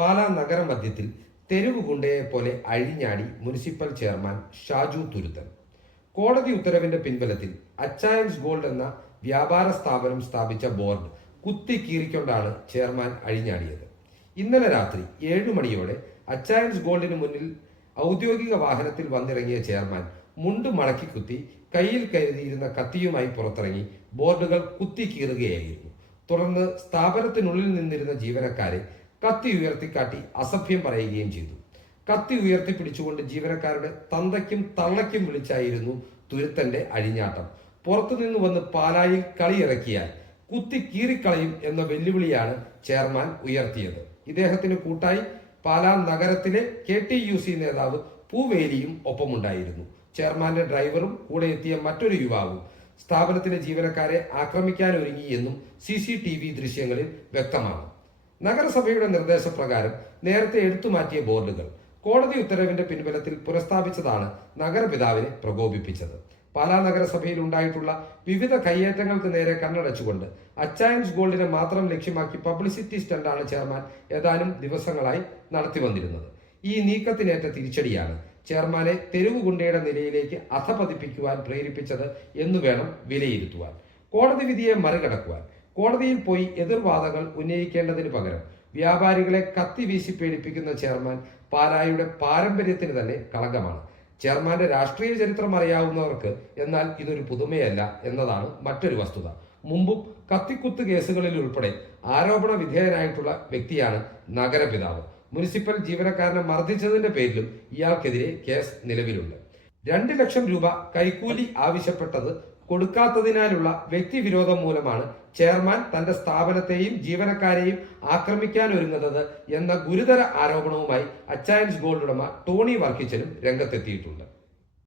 പാലാ നഗരമധ്യത്തിൽ തെരുവ് ഗുണ്ടയെ പോലെ അഴിഞ്ഞാടി മുനിസിപ്പൽ ചെയർമാൻ ഷാജു തുരുത്തൻ. കോടതി ഉത്തരവിന്റെ പിൻബലത്തിൽ അച്ചായൻസ് ഗോൾഡ് എന്ന വ്യാപാര സ്ഥാപനം സ്ഥാപിച്ച ബോർഡ് കുത്തി കീറിക്കൊണ്ടാണ് ചെയർമാൻ അഴിഞ്ഞാടിയത്. ഇന്നലെ രാത്രി ഏഴു മണിയോടെ അച്ചായൻസ് ഗോൾഡിന് മുന്നിൽ ഔദ്യോഗിക വാഹനത്തിൽ വന്നിറങ്ങിയ ചെയർമാൻ മുണ്ട് മടക്കി കുത്തി കയ്യിൽ കരുതിയിരുന്ന കത്തിയുമായി പുറത്തിറങ്ങി ബോർഡുകൾ കുത്തി കീറുകയായിരുന്നു തുടർന്ന് സ്ഥാപനത്തിനുള്ളിൽ നിന്നിരുന്ന ജീവനക്കാരെ കത്തി ഉയർത്തിക്കാട്ടി അസഭ്യം പറയുകയും ചെയ്തു. കത്തി ഉയർത്തി പിടിച്ചുകൊണ്ട് ജീവനക്കാരുടെ തന്തയ്ക്കും തള്ളയ്ക്കും വിളിച്ചായിരുന്നു തുരുത്തന്റെ അഴിഞ്ഞാട്ടം. പുറത്തുനിന്ന് വന്ന് പാലായിൽ കളിയിറക്കിയാൽ കുത്തി കീറിക്കളയും എന്ന വെല്ലുവിളിയാണ് ചെയർമാൻ ഉയർത്തിയത്. ഇദ്ദേഹത്തിന് കൂട്ടായി പാലാ നഗരത്തിലെ കെ ടി യു സി നേതാവ് പൂവേലിയും ഒപ്പമുണ്ടായിരുന്നു. ചെയർമാന്റെ ഡ്രൈവറും കൂടെ എത്തിയ മറ്റൊരു യുവാവും സ്ഥാപനത്തിലെ ജീവനക്കാരെ ആക്രമിക്കാൻ ഒരുങ്ങി എന്നും സി സി ടി വി ദൃശ്യങ്ങളിൽ വ്യക്തമാണ്. നഗരസഭയുടെ നിർദ്ദേശപ്രകാരം നേരത്തെ എടുത്തുമാറ്റിയ ബോർഡുകൾ കോടതി ഉത്തരവിന്റെ പിൻബലത്തിൽ പുനഃസ്ഥാപിച്ചതാണ് നഗരപിതാവിനെ പ്രകോപിപ്പിച്ചത്. പാലാ നഗരസഭയിൽ ഉണ്ടായിട്ടുള്ള വിവിധ കയ്യേറ്റങ്ങൾക്ക് നേരെ കണ്ണടച്ചുകൊണ്ട് അച്ചായൻസ് ഗോൾഡിനെ മാത്രം ലക്ഷ്യമാക്കി പബ്ലിസിറ്റി സ്റ്റണ്ടാണ് ചെയർമാൻ ഏതാനും ദിവസങ്ങളായി നടത്തി വന്നിരുന്നത്. ഈ നീക്കത്തിനേറ്റ തിരിച്ചടിയാണ് ചെയർമാനെ തെരുവ് ഗുണ്ടയുടെ നിലയിലേക്ക് അധപതിപ്പിക്കുവാൻ പ്രേരിപ്പിച്ചത് എന്നു വേണം വിലയിരുത്തുവാൻ. കോടതി വിധിയെ മറികടക്കുവാൻ. കോടതിയിൽ പോയി എതിർവാദങ്ങൾ ഉന്നയിക്കേണ്ടതിന് പകരം വ്യാപാരികളെ കത്തി വീശി പേടിപ്പിക്കുന്ന ചെയർമാൻ പാലായുടെ പാരമ്പര്യത്തിന് തന്നെ കളങ്കമാണ്. ചെയർമാന്റെ രാഷ്ട്രീയ ചരിത്രം അറിയാവുന്നവർക്ക് എന്നാൽ ഇതൊരു പുതുമയല്ല എന്നതാണ് മറ്റൊരു വസ്തുത. മുമ്പും കത്തിക്കുത്ത് കേസുകളിൽ ഉൾപ്പെടെ ആരോപണ വിധേയനായിട്ടുള്ള വ്യക്തിയാണ് നഗരപിതാവ്. മുനിസിപ്പൽ ജീവനക്കാരനെ മർദ്ദിച്ചതിന്റെ പേരിലും ഇയാൾക്കെതിരെ കേസ് നിലവിലുണ്ട്. രണ്ട് ലക്ഷം രൂപ കൈക്കൂലി ആവശ്യപ്പെട്ടത് കൊടുക്കാത്തതിനാലുള്ള വ്യക്തിവിരോധം മൂലമാണ് ചെയർമാൻ തന്റെ സ്ഥാപനത്തെയും ജീവനക്കാരെയും ആക്രമിക്കാൻ ഒരുങ്ങുന്നത് എന്ന ഗുരുതര ആരോപണവുമായി അച്ചായൻസ് ഗോൾഡ് ഉടമ ടോണി വർക്കിച്ചനും രംഗത്തെത്തിയിട്ടുണ്ട്.